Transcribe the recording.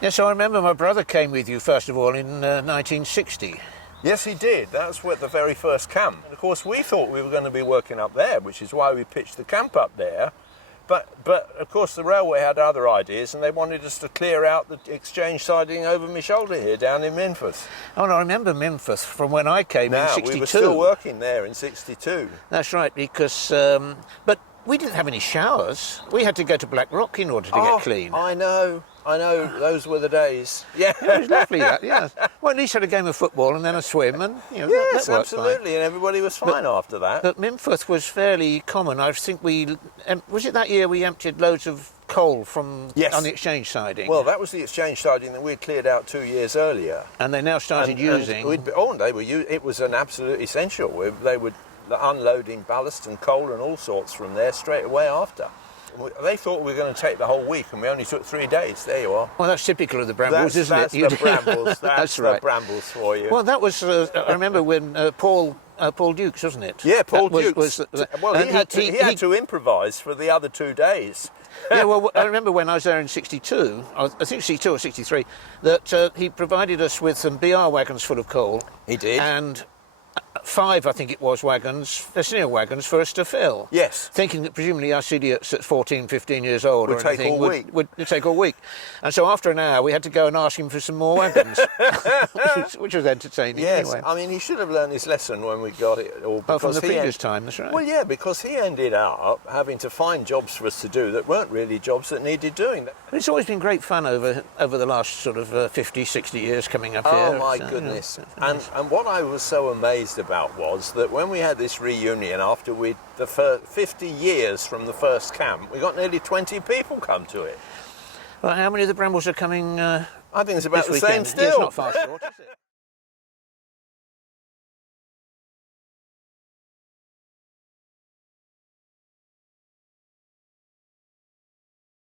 Yes, I remember my brother came with you, first of all, in 1960. Yes, he did. That's what the very first camp. And of course, we thought we were going to be working up there, which is why we pitched the camp up there. But of course, the railway had other ideas, and they wanted us to clear out the exchange siding over my shoulder here, down in Memphis. Oh, and I remember Memphis from when I came in 62. We were still working there in 62. That's right, because... but we didn't have any showers. We had to go to Black Rock in order to get clean. I know. Those were the days. Yeah. It was lovely, that, yeah. Well, at least had a game of football and then a swim, and, you know, yes, that worked absolutely, fine. and everybody was fine after that. But Memphis was fairly common. I think was it that year we emptied loads of coal from on the exchange siding? Well, that was the exchange siding that we'd cleared out 2 years earlier. And they now started using... it was an absolute essential. They were unloading ballast and coal and all sorts from there straight away after. They thought we were going to take the whole week, and we only took 3 days. There you are. Well, that's typical of the Brambles, isn't it? That's the Brambles. That's right. the Brambles for you. Well, that was, I remember when Paul Dukes, wasn't it? Yeah, Paul Dukes. He had to improvise for the other 2 days. Yeah, well, I remember when I was there in 62, I think 62 or 63, that he provided us with some BR wagons full of coal. He did. And 5, I think it was, Ffestiniog wagons for us to fill. Yes. Thinking that presumably us idiots at 14, 15 years old would take all week. And so after an hour, we had to go and ask him for some more wagons, which was entertaining. Yes, anyway. I mean, he should have learned his lesson when we got it all. From the previous time, that's right. Well, yeah, because he ended up having to find jobs for us to do that weren't really jobs that needed doing. But it's always been great fun over the last sort of 50, 60 years coming up here. Oh, my goodness. And what I was so amazed about was that when we had this reunion after the first 50 years from the first camp, we got nearly 20 people come to it. Well, how many of the Brambles are coming I think it's about the weekend? same still. Yeah, it's not far short, is it?